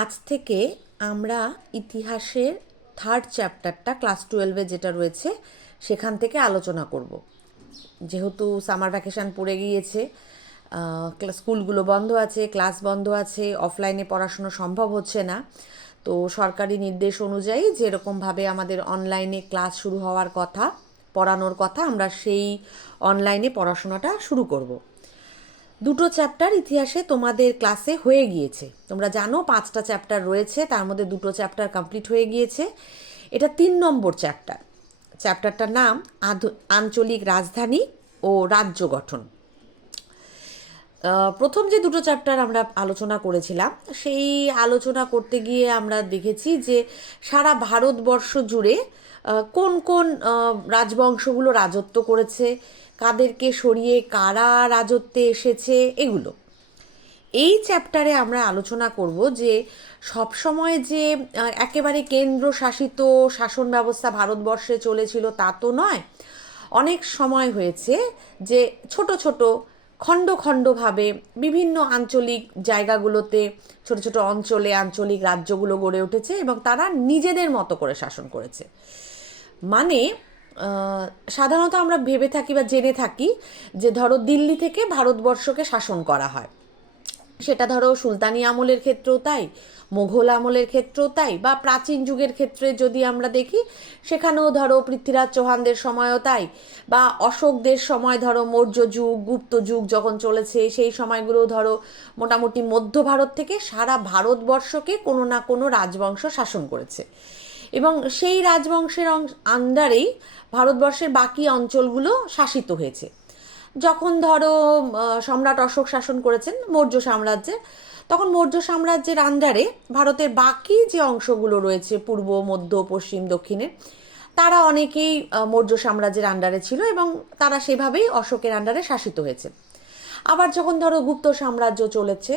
আজ থেকে আমরা ইতিহাসের থার্ড চ্যাপ্টারটা ক্লাস টুয়েলভে যেটা রয়েছে, সেখান থেকে আলোচনা করব। যেহেতু সামার ভ্যাকেশান পড়ে গিয়েছে স্কুলগুলো বন্ধ আছে ক্লাস বন্ধ আছে অফলাইনে পড়াশুনো সম্ভব হচ্ছে না, তো সরকারি নির্দেশ অনুযায়ী যেরকমভাবে আমাদের অনলাইনে ক্লাস শুরু হওয়ার কথা, পড়ানোর কথা, আমরা সেই অনলাইনে পড়াশোনাটা শুরু করব। দুটো চ্যাপ্টার ইতিহাসে তোমাদের ক্লাসে হয়ে গিয়েছে। তোমরা জানো পাঁচটা চ্যাপ্টার রয়েছে, তার মধ্যে দুটো চ্যাপ্টার কমপ্লিট হয়ে গিয়েছে। এটা তিন নম্বর চ্যাপ্টার চ্যাপ্টারটার নাম আঞ্চলিক রাজধানী ও রাজ্য গঠন। প্রথম যে দুটো চ্যাপ্টার আমরা আলোচনা করেছিলাম, সেই আলোচনা করতে গিয়ে আমরা দেখেছি যে সারা ভারতবর্ষ জুড়ে কোন কোন রাজবংশগুলো রাজত্ব করেছে কাদেরকে সরিয়ে কারা রাজত্বে এসেছে, এগুলো। এই চ্যাপ্টারে আমরা আলোচনা করব যে সবসময় যে একেবারে কেন্দ্র শাসিত শাসন ব্যবস্থা ভারতবর্ষে চলেছিল তা তো নয়। অনেক সময় হয়েছে যে ছোট ছোট, খণ্ড খণ্ডভাবে বিভিন্ন আঞ্চলিক জায়গাগুলোতে ছোট ছোট অঞ্চলে আঞ্চলিক রাজ্যগুলো গড়ে উঠেছে এবং তারা নিজেদের মতো করে শাসন করেছে। মানে সাধারণত আমরা ভেবে থাকি বা জেনে থাকি যে ধরো দিল্লি থেকে ভারতবর্ষকে শাসন করা হয়। সেটা ধরো সুলতানি আমলের ক্ষেত্রেও তাই, মোঘল আমলের ক্ষেত্রেও তাই, বা প্রাচীন যুগের ক্ষেত্রে যদি আমরা দেখি, সেখানেও ধরো পৃথ্বীরাজ চৌহানদের সময়ও তাই, বা অশোকদের সময় ধরো মৌর্য যুগ, গুপ্ত যুগ যখন চলেছে, সেই সময়গুলো ধরো মোটামুটি মধ্য ভারত থেকে সারা ভারতবর্ষকে কোনো না কোনো রাজবংশ শাসন করেছে। এবং সেই রাজবংশের আন্ডারেই ভারতবর্ষের বাকি অঞ্চলগুলো শাসিত হয়েছে। যখন ধরো সম্রাট অশোক শাসন করেছেন মৌর্য সাম্রাজ্যে তখন মৌর্য সাম্রাজ্যের আন্ডারে ভারতের বাকি যে অংশগুলো রয়েছে, পূর্ব, মধ্য, পশ্চিম, দক্ষিণে, তারা অনেকেই মৌর্য সাম্রাজ্যের আন্ডারে ছিল এবং তারা সেভাবেই অশোকের আন্ডারে শাসিত হয়েছে। আবার যখন ধরো গুপ্ত সাম্রাজ্য চলেছে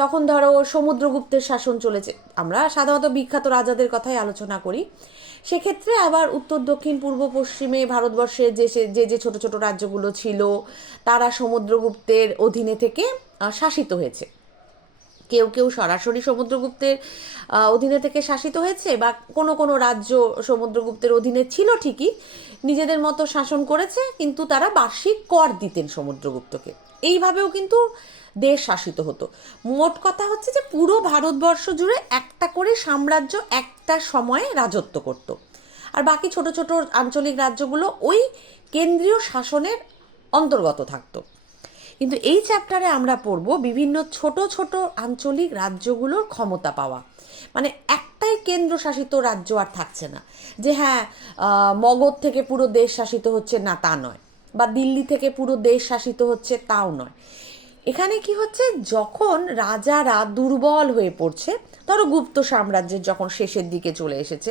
তখন ধরো সমুদ্রগুপ্তের শাসন চলেছে। আমরা সাধারণত বিখ্যাত রাজাদের কথাই আলোচনা করি। সেক্ষেত্রে আবার উত্তর, দক্ষিণ, পূর্ব, পশ্চিমে ভারতবর্ষে যে যে যে ছোট ছোট রাজ্যগুলো ছিল, তারা সমুদ্রগুপ্তের অধীনে থেকে শাসিত হয়েছে। কেউ কেউ সরাসরি সমুদ্রগুপ্তের অধীনে থেকে শাসিত হয়েছে বা কোনো কোনো রাজ্য সমুদ্রগুপ্তের অধীনে ছিল ঠিকই, নিজেদের মতো শাসন করেছে, কিন্তু তারা বার্ষিক কর দিতেন সমুদ্রগুপ্তকে। এইভাবেও কিন্তু দেশ শাসিত হতো। মোট কথা হচ্ছে যে পুরো ভারতবর্ষ জুড়ে একটা করে সাম্রাজ্য একটা সময়ে রাজত্ব করত। আর বাকি ছোট ছোট আঞ্চলিক রাজ্যগুলো ওই কেন্দ্রীয় শাসনের অন্তর্গত থাকতো। কিন্তু এই চ্যাপ্টারে আমরা পড়ব বিভিন্ন ছোট ছোট আঞ্চলিক রাজ্যগুলোর ক্ষমতা পাওয়া। মানে একটাই কেন্দ্রশাসিত রাজ্য আর থাকছে না। যে হ্যাঁ মগধ থেকে পুরো দেশ শাসিত হচ্ছে না তা নয়। বা দিল্লি থেকে পুরো দেশ শাসিত হচ্ছে তাও নয়। এখানে কি হচ্ছে? যখন রাজারা দুর্বল হয়ে পড়ছে, ধরো গুপ্ত সাম্রাজ্যের যখন শেষের দিকে চলে এসেছে,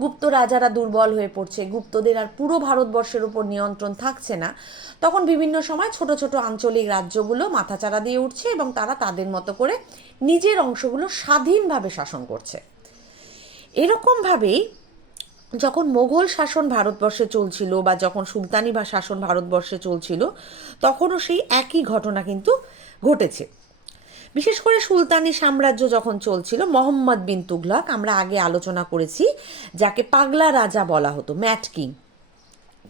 গুপ্ত রাজারা দুর্বল হয়ে পড়ছে, গুপ্তদের আর পুরো ভারতবর্ষের উপর নিয়ন্ত্রণ থাকছে না, তখন বিভিন্ন সময় ছোট ছোট আঞ্চলিক রাজ্যগুলো মাথাচাড়া দিয়ে উঠছে এবং তারা তাদের মতো করে নিজের অংশগুলো স্বাধীনভাবে শাসন করছে। এরকমভাবেই যখন মোগল শাসন ভারতবর্ষে চলছিল বা যখন সুলতানি বা শাসন ভারতবর্ষে চলছিল, তখনও সেই একই ঘটনা কিন্তু ঘটেছে। বিশেষ করে সুলতানি সাম্রাজ্য যখন চলছিল, মোহাম্মদ বিন তুগলক আমরা আগে আলোচনা করেছি, যাকে পাগলা রাজা বলা হতো, ম্যাট কিং।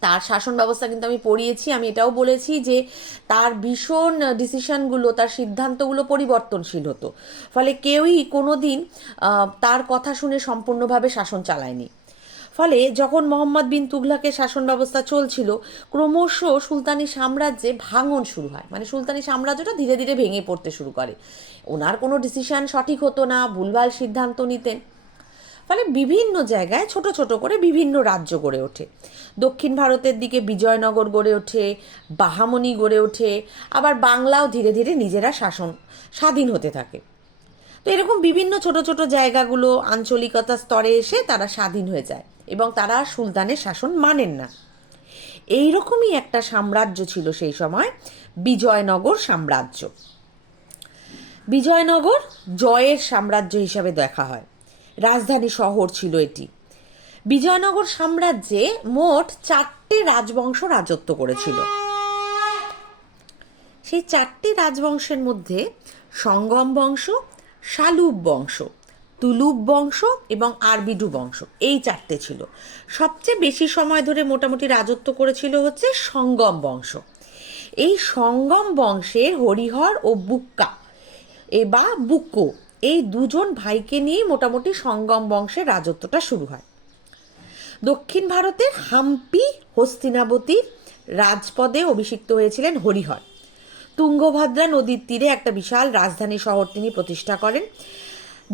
তার শাসন ব্যবস্থা কিন্তু আমি পড়িয়েছি, আমি এটাও বলেছি যে তার ভীষণ ডিসিশনগুলো, তার সিদ্ধান্তগুলো পরিবর্তনশীল হতো। ফলে কেউই কোনো দিন তার কথা শুনে সম্পূর্ণভাবে শাসন চালায়নি। ফলে যখন মোহাম্মদ বিন তুগলকের শাসন ব্যবস্থা চলছিল, ক্রমশ সুলতানি সাম্রাজ্যে ভাঙন শুরু হয়। মানে সুলতানি সাম্রাজ্যটা ধীরে ধীরে ভেঙে পড়তে শুরু করে। ওনার কোনো ডিসিশন সঠিক হতো না, ভুলভাল সিদ্ধান্ত নিতেন। ফলে বিভিন্ন জায়গায় ছোট ছোট করে বিভিন্ন রাজ্য গড়ে ওঠে। দক্ষিণ ভারতের দিকে বিজয়নগর গড়ে ওঠে, বাহামনি গড়ে ওঠে, আবার বাংলাও ধীরে ধীরে নিজেরা শাসন, স্বাধীন হতে থাকে। তো এরকম বিভিন্ন ছোট ছোট জায়গাগুলো আঞ্চলিকতা স্তরে এসে তারা স্বাধীন হয়ে যায়। এবং তারা সুলতানের শাসন মানেন না। এইরকমই একটা সাম্রাজ্য ছিল সেই সময়, বিজয়নগর সাম্রাজ্য। বিজয়নগর জয়ের সাম্রাজ্য হিসাবে দেখা হয়। রাজধানী শহর ছিল এটি। বিজয়নগর সাম্রাজ্যে মোট চারটে রাজবংশ রাজত্ব করেছিল। সেই চারটি রাজবংশের মধ্যে সঙ্গম বংশ, শালুব বংশ। তুলুব বংশ এবং আরবিডু বংশ, এই চারটে ছিল। সবচেয়ে বেশি সময় ধরে মোটামুটি রাজত্ব করেছিল হচ্ছে সঙ্গম বংশ। এই সঙ্গম বংশের হরিহর ও বুক্কা এ বা বুক্কো, এই দুজন ভাইকে নিয়ে মোটামুটি সঙ্গম বংশের রাজত্বটা শুরু হয়। দক্ষিণ ভারতের হাম্পি হস্তিনাবতীর রাজপদে অভিষিক্ত হয়েছিলেন হরিহর। তুঙ্গভদ্রা নদীর তীরে একটা বিশাল রাজধানী শহর তিনি প্রতিষ্ঠা করেন।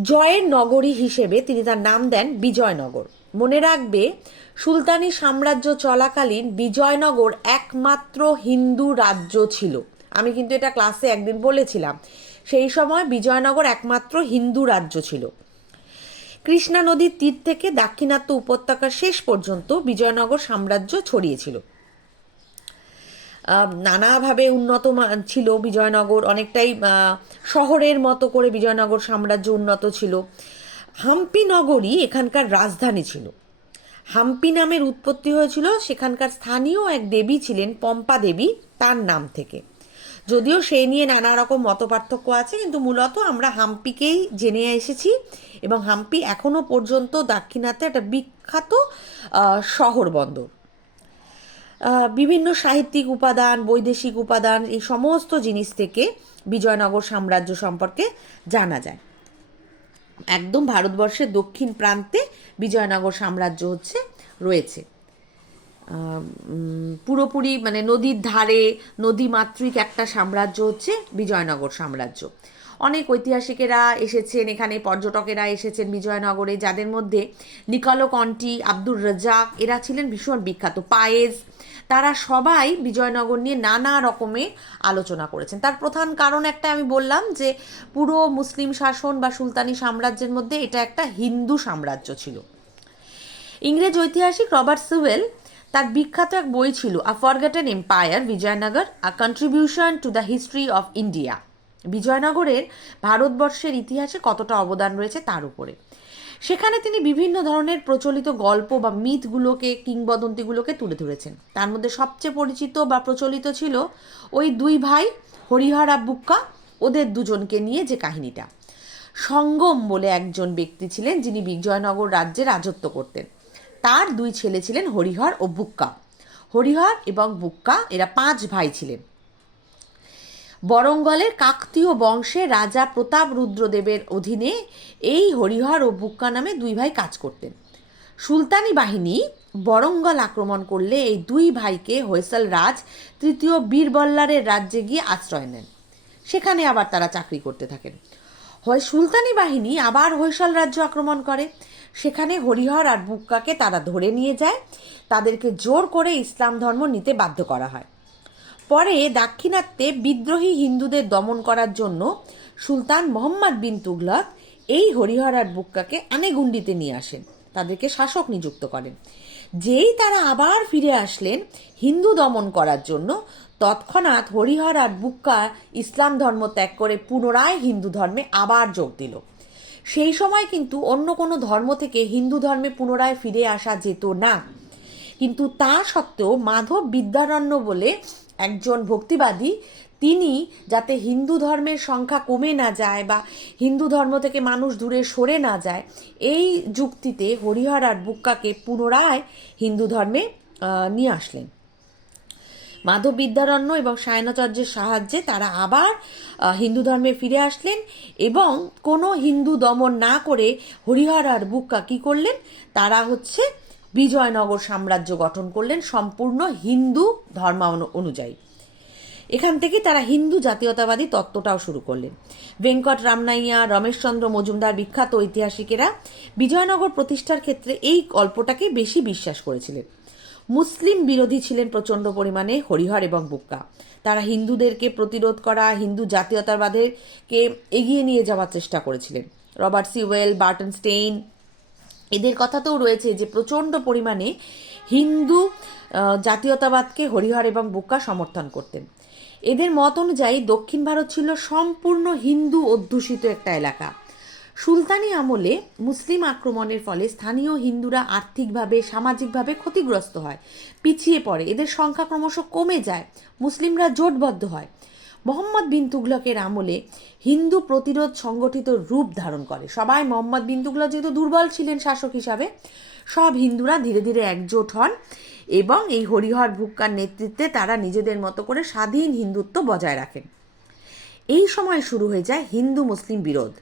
জয়ের নগরী হিসেবে তিনি তার নাম দেন বিজয়নগর। মনে রাখবে, সুলতানি সাম্রাজ্য চলাকালীন বিজয়নগর একমাত্র হিন্দু রাজ্য ছিল। আমি কিন্তু এটা ক্লাসে একদিন বলেছিলাম। সেই সময় বিজয়নগর একমাত্র হিন্দু রাজ্য ছিল। কৃষ্ণা নদীর তীর থেকে দাক্ষিণাত্য উপত্যকার শেষ পর্যন্ত বিজয়নগর সাম্রাজ্য ছড়িয়েছিল নানাভাবে উন্নত ছিল বিজয়নগর, অনেকটাই শহরের মতো করে বিজয়নগর সাম্রাজ্য উন্নত ছিল। হাম্পি নগরী এখানকার রাজধানী ছিল। হাম্পি নামের উৎপত্তি হয়েছিল সেখানকার স্থানীয় এক দেবী ছিলেন পম্পা দেবী তার নাম থেকে। যদিও সেই নিয়ে নানা রকম মতপার্থক্য আছে, কিন্তু মূলত আমরা হাম্পিকেই জেনে এসেছি এবং হাম্পি এখনও পর্যন্ত দাক্ষিণাত্যে একটা বিখ্যাত শহর বন্দর। বিভিন্ন সাহিত্যিক উপাদান, বৈদেশিক উপাদান, এই সমস্ত জিনিস থেকে বিজয়নগর সাম্রাজ্য সম্পর্কে জানা যায়। একদম ভারতবর্ষের দক্ষিণ প্রান্তে বিজয়নগর সাম্রাজ্য হচ্ছে, রয়েছে। পুরোপুরি মানে নদীর ধারে নদীমাতৃক একটা সাম্রাজ্য হচ্ছে বিজয়নগর সাম্রাজ্য। অনেক ঐতিহাসিকেরা এসেছেন, এখানে পর্যটকেরা এসেছেন বিজয়নগরে, যাদের মধ্যে নিকলো কন্টি আব্দুর রাজাক এরা ছিলেন ভীষণ বিখ্যাত। পায়েজ তারা সবাই বিজয়নগর নিয়ে নানা রকমের আলোচনা করেছেন। তার প্রধান কারণ একটা আমি বললাম যে, পুরো মুসলিম শাসন বা সুলতানি সাম্রাজ্যের মধ্যে এটা একটা হিন্দু সাম্রাজ্য ছিল। ইংরেজ ঐতিহাসিক রবার্ট সুয়েল তার বিখ্যাত এক বই ছিল, a forgotten empire, Vijayanagar, a contribution to the history of India. বিজয়নগরের ভারতবর্ষের ইতিহাসে কতটা অবদান রয়েছে তার উপরে। সেখানে তিনি বিভিন্ন ধরনের প্রচলিত গল্প বা মিথগুলোকে, কিংবদন্তিগুলোকে তুলে ধরেছেন। তার মধ্যে সবচেয়ে পরিচিত বা প্রচলিত ছিল ওই দুই ভাই, হরিহর বুক্কা, ওদের দুজনকে নিয়ে যে কাহিনীটা। সঙ্গম বলে একজন ব্যক্তি ছিলেন যিনি বিজয়নগর রাজ্যে রাজত্ব করতেন। তার দুই ছেলে ছিলেন হরিহর ও বুক্কা। হরিহর এবং বুক্কা এরা পাঁচ ভাই ছিলেন। বরঙ্গলের কাকতীয় বংশে রাজা প্রতাপ রুদ্রদেবের অধীনে এই হরিহর ও বুক্কা নামে দুই ভাই কাজ করতেন। সুলতানি বাহিনী বরঙ্গল আক্রমণ করলে এই দুই ভাইকে হৈসল রাজ তৃতীয় বীরবল্লারের রাজ্যে গিয়ে আশ্রয় নেন। সেখানে আবার তারা চাকরি করতে থাকেন। হয় সুলতানি বাহিনী আবার হৈসল রাজ্য আক্রমণ করে। সেখানে হরিহর আর বুক্কাকে তারা ধরে নিয়ে যায়। তাদেরকে জোর করে ইসলাম ধর্ম নিতে বাধ্য করা হয়। পরে দাক্ষিণাত্যে বিদ্রোহী হিন্দুদের দমন করার জন্য সুলতান মোহাম্মদ বিন তুগলক এই হরিহর আর বুক্কাকে আনেগুন্ডিতে নিয়ে আসেন। তাদেরকে শাসক নিযুক্ত করেন। যেই তারা আবার ফিরে আসলেন হিন্দু দমন করার জন্য, তৎক্ষণাৎ হরিহর আর বুক্কা ইসলাম ধর্ম ত্যাগ করে পুনরায় হিন্দু ধর্মে আবার যোগ দিল। সেই সময় কিন্তু অন্য কোনো ধর্ম থেকে হিন্দু ধর্মে পুনরায় ফিরে আসা যেত না। কিন্তু তা সত্ত্বেও মাধব বিদ্যারণ্য বলে একজন ভক্তিবাদী, তিনি যাতে হিন্দু ধর্মের সংখ্যা কমে না যায় বা হিন্দু ধর্ম থেকে মানুষ দূরে সরে না যায়, এই যুক্তিতে হরিহর আর বুক্কাকে পুনরায় হিন্দু ধর্মে নিয়ে আসলেন। মাধব বিদ্যারণ্য এবং সায়নাচার্যের সাহায্যে তারা আবার হিন্দু ধর্মে ফিরে আসলেন এবং কোনো হিন্দু দমন না করে হরিহর আর বুক্কা কী করলেন? তারা হচ্ছে বিজয়নগর সাম্রাজ্য গঠন করলেন সম্পূর্ণ হিন্দু ধর্মানু অনুযায়ী। এখান থেকে তারা হিন্দু জাতীয়তাবাদী তত্ত্বটাও শুরু করলেন। ভেঙ্কট রামনাইয়া, রমেশচন্দ্র মজুমদার বিখ্যাত ঐতিহাসিকেরা বিজয়নগর প্রতিষ্ঠার ক্ষেত্রে এই গল্পটাকে বেশি বিশ্বাস করেছিলেন। মুসলিম বিরোধী ছিলেন প্রচণ্ড পরিমাণে হরিহর এবং বুক্কা। তারা হিন্দুদেরকে প্রতিরোধ করা, হিন্দু জাতীয়তাবাদেরকে এগিয়ে নিয়ে যাওয়ার চেষ্টা করেছিলেন। রবার্ট সিওয়েল বার্টন স্টেইন এদের কথাতেও রয়েছে যে প্রচণ্ড পরিমাণে হিন্দু জাতীয়তাবাদকে হরিহর এবং বুক্কা সমর্থন করতেন। এদের মত অনুযায়ী দক্ষিণ ভারত ছিল সম্পূর্ণ হিন্দু অধ্যুষিত একটা এলাকা। সুলতানি আমলে মুসলিম আক্রমণের ফলে স্থানীয় হিন্দুরা আর্থিকভাবে, সামাজিকভাবে ক্ষতিগ্রস্ত হয়, পিছিয়ে পড়ে। এদের সংখ্যা ক্রমশ কমে যায়। মুসলিমরা জোটবদ্ধ হয়। মোহাম্মদ বিন তুগলকের আমলে হিন্দু প্রতিরোধ সংগঠিত রূপ ধারণ করে। সবাই মোহাম্মদ বিন তুগলক যেহেতু দুর্বল ছিলেন শাসক হিসাবে, সব হিন্দুরা ধীরে ধীরে একজোট হন এবং এই হরিহর ভুক্কার নেতৃত্বে তারা নিজেদের মতো করে স্বাধীন হিন্দুত্ব বজায় রাখেন। এই সময় শুরু হয়ে যায় হিন্দু মুসলিম বিরোধ।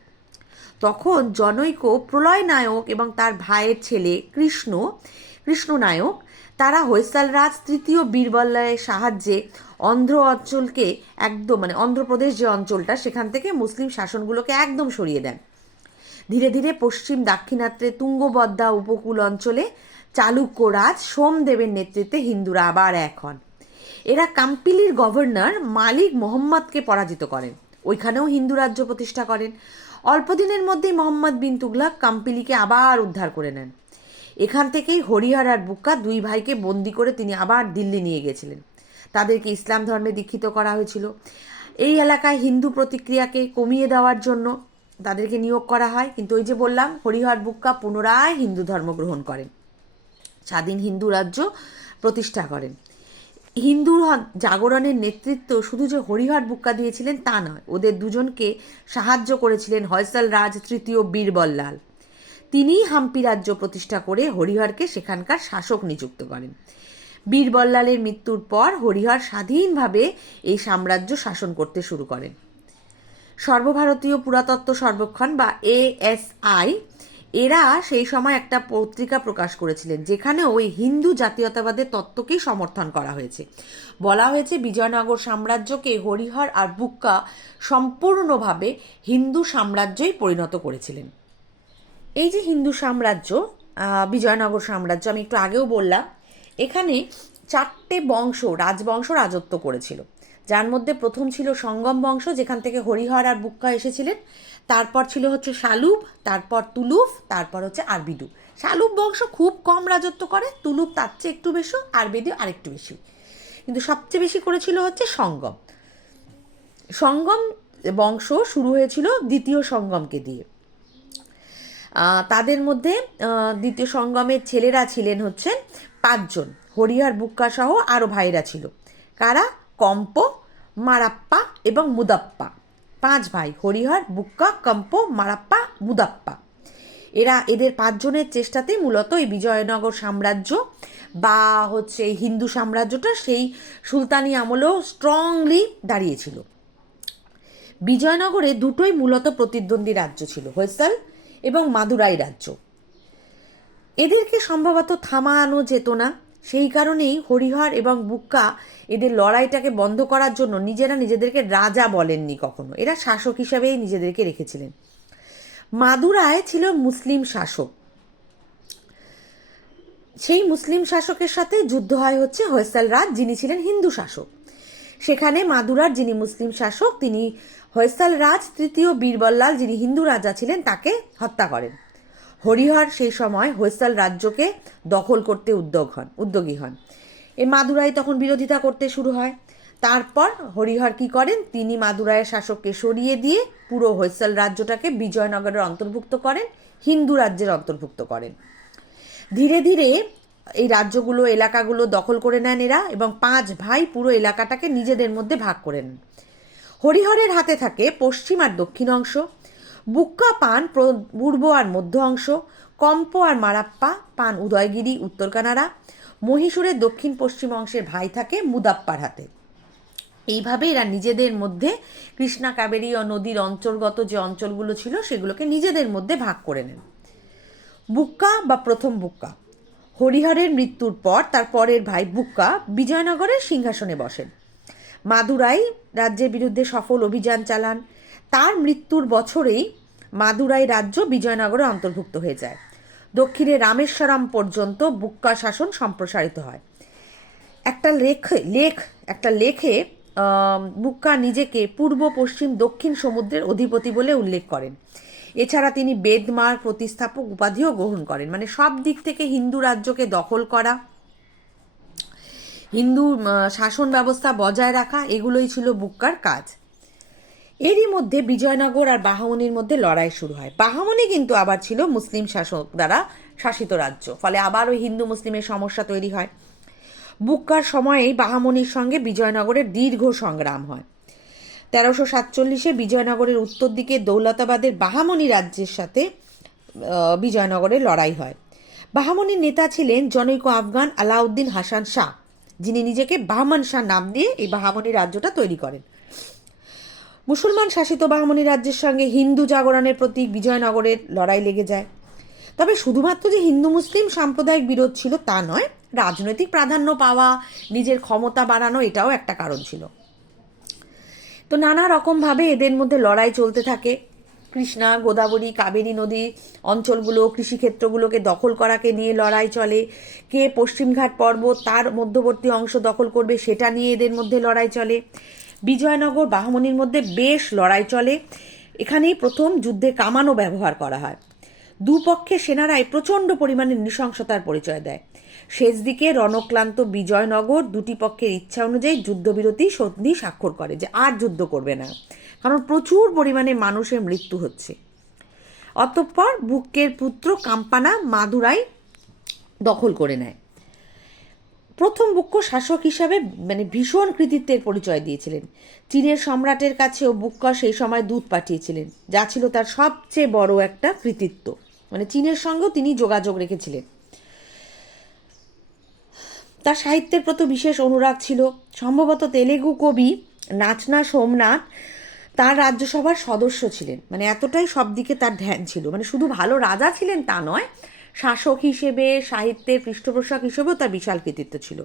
তখন জনৈক প্রলয় নায়ক এবং তার ভাইয়ের ছেলে কৃষ্ণ কৃষ্ণ নায়ক তারা হৈসাল রাজ তৃতীয় বীরবল্লয়ের সাহায্যে অন্ধ্র অঞ্চলকে একদম মানে অন্ধ্রপ্রদেশ যে অঞ্চলটা, সেখান থেকে মুসলিম শাসনগুলোকে একদম সরিয়ে দেন। ধীরে ধীরে পশ্চিম দাক্ষিণাত্যে তুঙ্গবদ্দা উপকূল অঞ্চলে চালুক্য রাজ সোমদেবের নেতৃত্বে হিন্দুরা আবার এক হন। এরা কাম্পিলির গভর্নর মালিক মোহাম্মদকে পরাজিত করেন। ওইখানেও হিন্দু রাজ্য প্রতিষ্ঠা করেন। অল্পদিনের মধ্যেই মোহাম্মদ বিন তুগলক কাম্পিলিকে আবার উদ্ধার করে নেন। এখান থেকেই হরিহর আর বুক্কা দুই ভাইকে বন্দি করে তিনি আবার দিল্লি নিয়ে গেছিলেন। তাদেরকে ইসলাম ধর্মে দীক্ষিত করা হয়েছিল। এই এলাকায় হিন্দু প্রতিক্রিয়াকে কমিয়ে দেওয়ার জন্য তাদেরকে নিয়োগ করা হয়। কিন্তু ওই যে বললাম হরিহর বুক্কা পুনরায় হিন্দু ধর্ম গ্রহণ করেন। স্বাধীন হিন্দু রাজ্য প্রতিষ্ঠা করেন। হিন্দু জাগরণের নেতৃত্ব শুধু যে হরিহর বুক্কা দিয়েছিলেন তা নয়, ওদের দুজনকে সাহায্য করেছিলেন হয়সাল রাজ তৃতীয় বীরবল্লাল। তিনিই হাম্পি রাজ্য প্রতিষ্ঠা করে হরিহরকে সেখানকার শাসক নিযুক্ত করেন। বীরবল্লালের মৃত্যুর পর হরিহর স্বাধীনভাবে এই সাম্রাজ্য শাসন করতে শুরু করেন। সর্বভারতীয় পুরাতত্ত্ব সর্বেক্ষণ বা এএসআই, এরা সেই সময় একটা পত্রিকা প্রকাশ করেছিলেন যেখানে ওই হিন্দু জাতীয়তাবাদের তত্ত্বকেই সমর্থন করা হয়েছে। বলা হয়েছে বিজয়নগর সাম্রাজ্যকে হরিহর আর বুক্কা সম্পূর্ণভাবে হিন্দু সাম্রাজ্যই পরিণত করেছিলেন। এই যে হিন্দু সাম্রাজ্য বিজয়নগর সাম্রাজ্য, আমি একটু আগেও বললাম, এখানে চারটে বংশ রাজবংশ রাজত্ব করেছিল। যার মধ্যে প্রথম ছিল সঙ্গম বংশ, যেখান থেকে হরিহর আর বুক্কা এসেছিলেন। তারপর ছিল হচ্ছে শালুব, তারপর তুলুফ, তারপর হচ্ছে আরবিদু। শালুব বংশ খুব কম রাজত্ব করে তুলুপ তার চেয়ে একটু বেশি, আরবিদু আরেকটু বেশি। কিন্তু সবচেয়ে বেশি করেছিল হচ্ছে সঙ্গম। সঙ্গম বংশ শুরু হয়েছিল দ্বিতীয় সঙ্গমকে দিয়ে। তাদের মধ্যে দ্বিতীয় সঙ্গমের ছেলেরা ছিলেন হচ্ছে পাঁচজন, হরিহর বুক্কা সহ আরও ভাইরা ছিল। কারা? কম্প, মারাপ্পা এবং মুদাপ্পা। পাঁচ ভাই, হরিহর, বুক্কা, কম্প, মারাপ্পা, মুদাপ্পা। এরা এদের পাঁচজনের চেষ্টাতেই মূলত এই বিজয়নগর সাম্রাজ্য বা হচ্ছে হিন্দু সাম্রাজ্যটা সেই সুলতানি আমলেও স্ট্রংলি দাঁড়িয়েছিল। বিজয়নগরে দুটোই মূলত প্রতিদ্বন্দ্বী রাজ্য ছিল। হৈসাল এবং মাদুরাই রাজ্য। এদেরকে সম্ভবত থামানো যেত না। সেই কারণেই হরিহর এবং বুক্কা এদের লড়াইটাকে বন্ধ করার জন্য নিজেরা নিজেদেরকে রাজা বলেননি কখনো। এরা শাসক হিসাবেই নিজেদেরকে রেখেছিলেন। মাদুরায় ছিল মুসলিম শাসক। সেই মুসলিম শাসকের সাথে যুদ্ধ হয় হচ্ছে হয়সাল রাজ, যিনি ছিলেন হিন্দু শাসক। সেখানে মাদুরার যিনি মুসলিম শাসক, তিনি হয়সাল রাজ, তৃতীয় বীরবল্লাল যিনি হিন্দু রাজা ছিলেন, তাকে হত্যা করেন। হরিহর সেই সময় হৈসাল রাজ্যকে দখল করতে উদ্যোগ হন, উদ্যোগী হন। এ মাদুরাই তখন বিরোধিতা করতে শুরু হয়। তারপর হরিহর কি করেন? তিনি মাদুরাইয়ের শাসককে সরিয়ে দিয়ে পুরো হৈসাল রাজ্যটাকে বিজয়নগরের অন্তর্ভুক্ত করেন, হিন্দু রাজ্যের অন্তর্ভুক্ত করেন। ধীরে ধীরে এই রাজ্যগুলো, এলাকাগুলো দখল করে নেন এরা এবং পাঁচ ভাই পুরো এলাকাটাকে নিজেদের মধ্যে ভাগ করে নেন। হরিহরের হাতে থাকে পশ্চিম আর দক্ষিণ অংশ, বুক্কা পান পূর্ব আর মধ্য অংশ, কম্প আর মারাপ্পা পান উদয়গিরি, উত্তর কানাড়া, মহীশূরের দক্ষিণ পশ্চিম অংশের ভাই থাকে মুদাপ্পার হাতে। এইভাবে এরা নিজেদের মধ্যে কৃষ্ণা কাবেরী ও নদীর অঞ্চলগত যে অঞ্চলগুলো ছিল সেগুলোকে নিজেদের মধ্যে ভাগ করে নেন। বুক্কা বা প্রথম বুক্কা। হরিহরের মৃত্যুর পর তার পরের ভাই বুক্কা বিজয়নগরের সিংহাসনে বসেন। মাদুরাই রাজ্যের বিরুদ্ধে সফল অভিযান চালান। তার মৃত্যুর বছরেই মাদুরাই রাজ্য বিজয়নগরে অন্তর্ভুক্ত হয়ে যায়। দক্ষিণে রামেশ্বরম পর্যন্ত বুক্কা শাসন সম্প্রসারিত হয়। একটা লেখ লেখ, একটা লেখে বুক্কা নিজেকে পূর্ব, পশ্চিম, দক্ষিণ সমুদ্রের অধিপতি বলে উল্লেখ করেন। এছাড়া তিনি বেদমার, প্রতিস্থাপক, উপাধিও গ্রহণ করেন। মানে সব দিক থেকে হিন্দু রাজ্যকে দখল করা হিন্দু শাসন ব্যবস্থা বজায় রাখা, এগুলোই ছিল বুক্কার কাজ। এরই মধ্যে বিজয়নগর আর বাহামনির মধ্যে লড়াই শুরু হয়। বাহামনি কিন্তু আবার ছিল মুসলিম শাসক দ্বারা শাসিত রাজ্য, ফলে আবার ওই হিন্দু মুসলিমের সমস্যা তৈরি হয়। বুক্কার সময়েই বাহামনির সঙ্গে বিজয়নগরের দীর্ঘ সংগ্রাম হয়। তেরোশো সাতচল্লিশে বিজয়নগরের উত্তর দিকে দৌলতাবাদের বাহামনি রাজ্যের সাথে বিজয়নগরের লড়াই হয়। বাহামনির নেতা ছিলেন জনৈক আফগান আলাউদ্দিন হাসান শাহ। যিনি নিজেকে বাহমান শাহ নাম দিয়ে এই বাহামনি রাজ্যটা তৈরি করেন। মুসলমান শাসিত বাহমনি রাজ্যের সঙ্গে হিন্দু জাগরণের প্রতি বিজয়নগরের লড়াই লেগে যায়। তবে শুধুমাত্র যে হিন্দু মুসলিম সাম্প্রদায়িক বিরোধ ছিল তা নয়, রাজনৈতিক প্রাধান্য পাওয়া, নিজের ক্ষমতা বাড়ানো এটাও একটা কারণ ছিল। তো নানা রকমভাবে এদের মধ্যে লড়াই চলতে থাকে। কৃষ্ণা, গোদাবরী, কাবেরী নদী অঞ্চলগুলো, কৃষিক্ষেত্রগুলোকে দখল করাকে নিয়ে লড়াই চলে। কে পশ্চিমঘাট পর্বত তার মধ্যবর্তী অংশ দখল করবে সেটা নিয়ে এদের মধ্যে লড়াই চলে। বিজয়নগর বাহমনির মধ্যে বেশ লড়াই চলে। এখানেই প্রথম যুদ্ধে কামানও ব্যবহার করা হয়। দুপক্ষে সেনারাই প্রচণ্ড পরিমাণে নৃশংসতার পরিচয় দেয়। শেষ দিকে রণক্লান্ত বিজয়নগর দুটি পক্ষের ইচ্ছা অনুযায়ী যুদ্ধবিরতি সন্ধি স্বাক্ষর করে যে আর যুদ্ধ করবে না। কারণ প্রচুর পরিমাণে মানুষের মৃত্যু হচ্ছে। অতঃপর বুকের পুত্র কাম্পানা মাদুরাই দখল করে নেয়। প্রথম বুক্ক শাসক হিসাবে মানে ভীষণ কৃতিত্বের পরিচয় দিয়েছিলেন। চীনের সম্রাটের কাছেও বুক্কা সেই সময় দূত পাঠিয়েছিলেন, যা ছিল তার সবচেয়ে বড় একটা কৃতিত্ব। মানে চীনের সঙ্গেও তিনি যোগাযোগ রেখেছিলেন। তার সাহিত্যের প্রতি বিশেষ অনুরাগ ছিল। সম্ভবত তেলেগু কবি নাচনা সোমনাথ তার রাজ্যসভার সদস্য ছিলেন। মানে এতটাই সব দিকে তার ধ্যান ছিল। মানে শুধু ভালো রাজা ছিলেন তা নয়, শাসক হিসেবে, সাহিত্যের পৃষ্ঠপোষক হিসেবেও তার বিশাল কৃতিত্ব ছিল।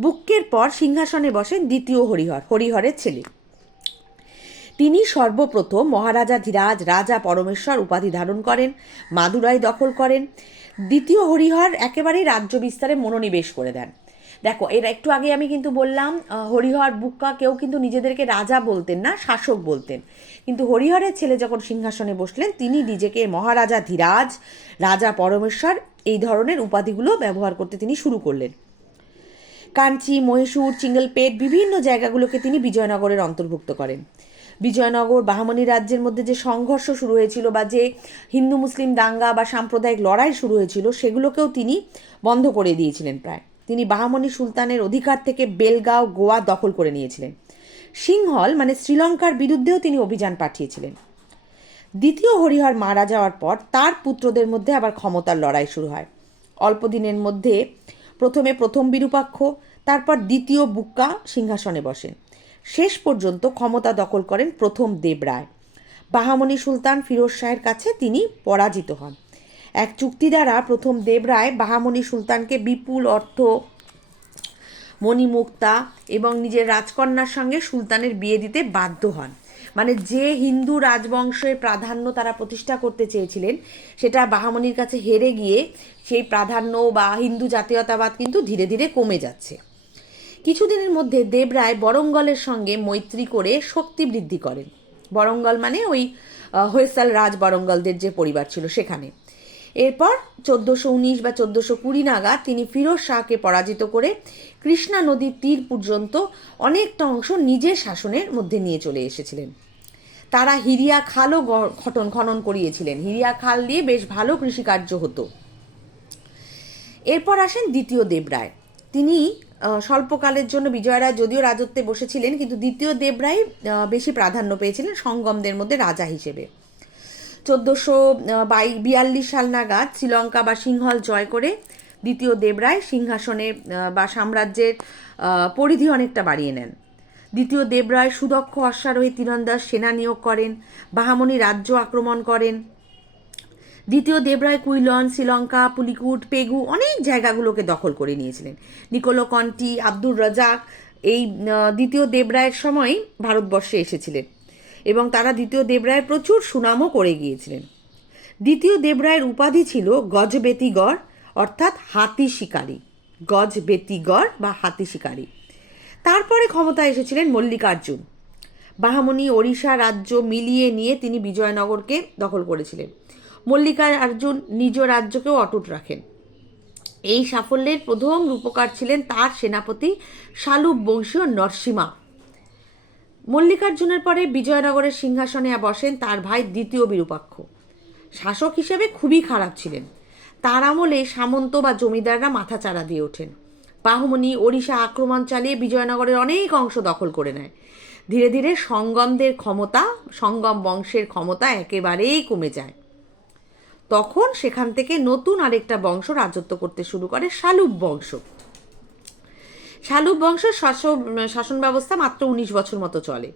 বুক্কের পর সিংহাসনে বসেন দ্বিতীয় হরিহর, হরিহরের ছেলে। তিনি সর্বপ্রথম মহারাজা ধীরাজ, রাজা পরমেশ্বর উপাধি ধারণ করেন, মাদুরাই দখল করেন। দ্বিতীয় হরিহর একেবারেই রাজ্য বিস্তারে মনোনিবেশ করে দেন। দেখো, এর একটু আগে আমি কিন্তু বললাম হরিহর বুক্কা কেউ কিন্তু নিজেদেরকে রাজা বলতেন না, শাসক বলতেন। কিন্তু হরিহরের ছেলে যখন সিংহাসনে বসলেন, তিনি নিজেকে মহারাজা ধীরাজ, রাজা পরমেশ্বর, এই ধরনের উপাধিগুলো ব্যবহার করতে তিনি শুরু করলেন। কাঞ্চি, মহীশূর, চিঙ্গলপেট, বিভিন্ন জায়গাগুলোকে তিনি বিজয়নগরের অন্তর্ভুক্ত করেন। বিজয়নগর বাহামনি রাজ্যের মধ্যে যে সংঘর্ষ শুরু হয়েছিল বা যে হিন্দু মুসলিম দাঙ্গা বা সাম্প্রদায়িক লড়াই শুরু হয়েছিল, সেগুলোকেও তিনি বন্ধ করে দিয়েছিলেন প্রায়। তিনি বাহামনি সুলতানের অধিকার থেকে বেলগাঁও, গোয়া দখল করে নিয়েছিলেন। সিংহল মানে শ্রীলঙ্কার বিরুদ্ধেও তিনি অভিযান পাঠিয়েছিলেন। দ্বিতীয় হরিহর মারা যাওয়ার পর তার পুত্রদের মধ্যে আবার ক্ষমতার লড়াই শুরু হয়। অল্প দিনের মধ্যে প্রথমে প্রথম বিরূপাক্ষ, তারপর দ্বিতীয় বুক্কা সিংহাসনে বসেন। শেষ পর্যন্ত ক্ষমতা দখল করেন প্রথম দেবরায় বাহামনি সুলতান ফিরোজ শাহের কাছে তিনি পরাজিত হন। এক চুক্তি দ্বারা প্রথম দেবরায় বাহামনি সুলতানকে বিপুল অর্থ মণিমুক্তা এবং নিজের রাজকন্যার সঙ্গে সুলতানের বিয়ে দিতে বাধ্য হন। মানে যে হিন্দু রাজবংশের প্রাধান্য তারা প্রতিষ্ঠা করতে চেয়েছিলেন সেটা বাহামনির কাছে হেরে গিয়ে সেই প্রাধান্য বা হিন্দু জাতীয়তাবাদ কিন্তু ধীরে ধীরে কমে যাচ্ছে। কিছুদিনের মধ্যে দেবরায় বরঙ্গলের সঙ্গে মৈত্রী করে শক্তি বৃদ্ধি করেন। বরঙ্গল মানে ওই আহ, হয়েসাল রাজ বরঙ্গলদের যে পরিবার ছিল সেখানে। এরপর চোদ্দোশো উনিশ বা চোদ্দোশো কুড়ি নাগাদ তিনি ফিরোজ শাহকে পরাজিত করে কৃষ্ণা নদীর তীর পর্যন্ত অনেকটা অংশ নিজের শাসনের মধ্যে নিয়ে চলে এসেছিলেন। তারা হিরিয়া খালও ঘটন খনন করিয়েছিলেন। হিরিয়া খাল দিয়ে বেশ ভালো কৃষিকার্য হতো। এরপর আসেন দ্বিতীয় দেবরায়। তিনি স্বল্পকালের জন্য বিজয়রায় যদিও রাজত্বে বসেছিলেন, কিন্তু দ্বিতীয় দেবরায় বেশি প্রাধান্য পেয়েছিলেন সঙ্গমদের মধ্যে রাজা হিসেবে। চোদ্দোশো বাই বিয়াল্লিশ সাল নাগাদ শ্রীলঙ্কা বা সিংহল জয় করে দ্বিতীয় দেবরায় সিংহাসনে বা সাম্রাজ্যের পরিধি অনেকটা বাড়িয়ে নেন। দ্বিতীয় দেবরায় সুদক্ষ অশ্বারোহী তীরন্দাজ সেনা নিয়োগ করেন, বাহামনি রাজ্য আক্রমণ করেন। দ্বিতীয় দেবরায় কুইলন, শ্রীলঙ্কা, পুলিকুট, পেগু অনেক জায়গাগুলোকে দখল করে নিয়েছিলেন। নিকোলো কন্টি, আব্দুর রাজাক এই দ্বিতীয় দেবরায়ের সময় ভারতবর্ষে এসেছিলেন। এবং তারা দ্বিতীয় দেবরায়ের প্রচুর সুনামও করে গিয়েছিলেন। দ্বিতীয় দেবরায়ের উপাধি ছিল গজবেতিগড়, অর্থাৎ হাতি শিকারী। গজবেতিগড় বা হাতি শিকারী। তারপরে ক্ষমতায় এসেছিলেন মল্লিকার্জুন। বাহামনি ওড়িশা রাজ্য মিলিয়ে নিয়ে তিনি বিজয়নগরকে দখল করেছিলেন। মল্লিকার অর্জুন নিজ রাজ্যকেও অটুট রাখেন। এই সাফল্যের প্রথম রূপকার ছিলেন তার সেনাপতি শালুব বংশীয় নরসিমা। মল্লিকার্জুনের পরে বিজয়নগরের সিংহাসনে বসেন তার ভাই দ্বিতীয় বিরূপাক্ষ। শাসক হিসেবে খুবই খারাপ ছিলেন। তার আমলে সামন্ত বা জমিদাররা মাথা মাথাচাড়া দিয়ে ওঠেন। বাহুমনি ওড়িশা আক্রমণ চালিয়ে বিজয়নগরের অনেক অংশ দখল করে নেয়। ধীরে ধীরে সঙ্গমদের ক্ষমতা, সঙ্গম বংশের ক্ষমতা একেবারেই কমে যায়। তখন সেখান থেকে নতুন আরেকটা বংশ রাজত্ব করতে শুরু করে শালুব বংশ। শালুব বংশের শাসন ব্যবস্থা মাত্র উনিশ বছর মতো চলে।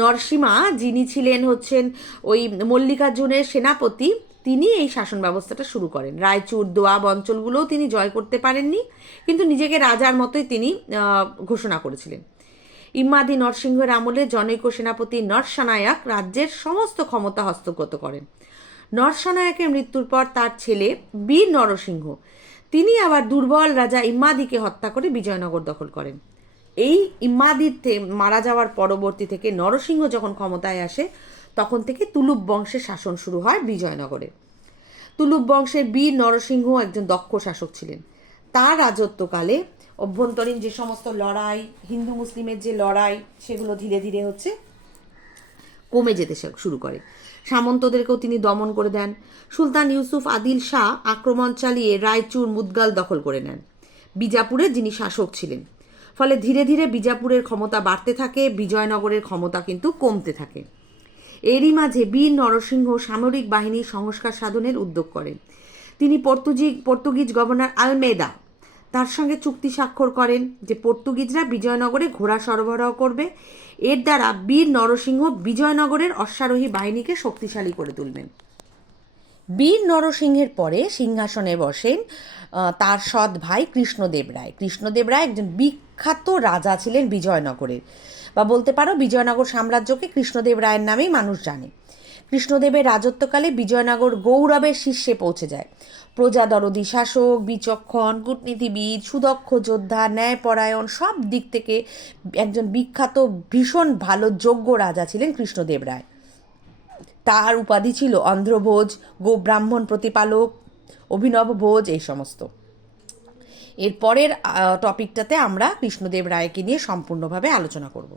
নরসীমা, যিনি ছিলেন হচ্ছেন ওই মল্লিকার্জুনের সেনাপতি, তিনি এই শাসন ব্যবস্থাটা শুরু করেন। রায়চুর দোয়াব অঞ্চলগুলোও তিনি জয় করতে পারেননি, কিন্তু নিজেকে রাজার মতোই তিনি ঘোষণা করেছিলেন। ইম্মাদি নরসিংহের আমলে জনৈক সেনাপতি নরসানায়ক রাজ্যের সমস্ত ক্ষমতা হস্তগত করেন। নরসানায়কের মৃত্যুর পর তার ছেলে বীর নরসিংহ তিনি আবার দুর্বল রাজা ইম্মাদিকে হত্যা করে বিজয়নগর দখল করেন। এই ইম্মাদির মারা যাওয়ার পরবর্তী থেকে নরসিংহ যখন ক্ষমতায় আসে, তখন থেকে তুলুপ বংশের শাসন শুরু হয় বিজয়নগরে। তুলুপ বংশের বীর নরসিংহ একজন দক্ষ শাসক ছিলেন। তার রাজত্বকালে অভ্যন্তরীণ যে সমস্ত লড়াই, হিন্দু মুসলিমের যে লড়াই, সেগুলো ধীরে ধীরে হচ্ছে কমে যেতে শুরু করে। সামন্তদেরকেও তিনি দমন করে দেন। সুলতান ইউসুফ আদিল শাহ আক্রমণ চালিয়ে রায়চুর মুদগাল দখল করে নেন। বিজাপুরে যিনি শাসক ছিলেন। ফলে ধীরে ধীরে বিজাপুরের ক্ষমতা বাড়তে থাকে, বিজয়নগরের ক্ষমতা কিন্তু কমতে থাকে। এরই মাঝে বীর নরসিংহ সামরিক বাহিনীর সংস্কার সাধনের উদ্যোগ করেন। তিনি পর্তুজি, পর্তুগিজ গভর্নর আলমেদা তার সঙ্গে চুক্তি স্বাক্ষর করেন যে পর্তুগিজরা বিজয়নগরে ঘোড়া সরবরাহ করবে। এর দ্বারা বীর নরসিংহ বিজয়নগরের অশ্বারোহী বাহিনীকে শক্তিশালী করে তুলবেন। বীর নরসিংহের পরে সিংহাসনে বসেন তার সৎ ভাই কৃষ্ণদেব রায়। কৃষ্ণদেব রায় একজন বিখ্যাত রাজা ছিলেন বিজয়নগরের। বা বলতে পারো বিজয়নগর সাম্রাজ্যকে কৃষ্ণদেব রায়ের নামেই মানুষ জানে। কৃষ্ণদেবের রাজত্বকালে বিজয়নগর গৌরবের শীর্ষে পৌঁছে যায়। প্রজাদরদি শাসক, বিচক্ষণ, কূটনীতিবিদ, সুদক্ষ যোদ্ধা, ন্যায়পরায়ণ, সব দিক থেকে একজন বিখ্যাত, ভীষণ ভালো, যোগ্য রাজা ছিলেন কৃষ্ণদেব রায়। তার উপাধি ছিল অন্ধ্রভোজ গোব্রাহ্মণ প্রতিপালক, অভিনব ভোজ, এই সমস্ত। এরপরের টপিকটাতে আমরা কৃষ্ণদেব রায়কে নিয়ে সম্পূর্ণভাবে আলোচনা করব।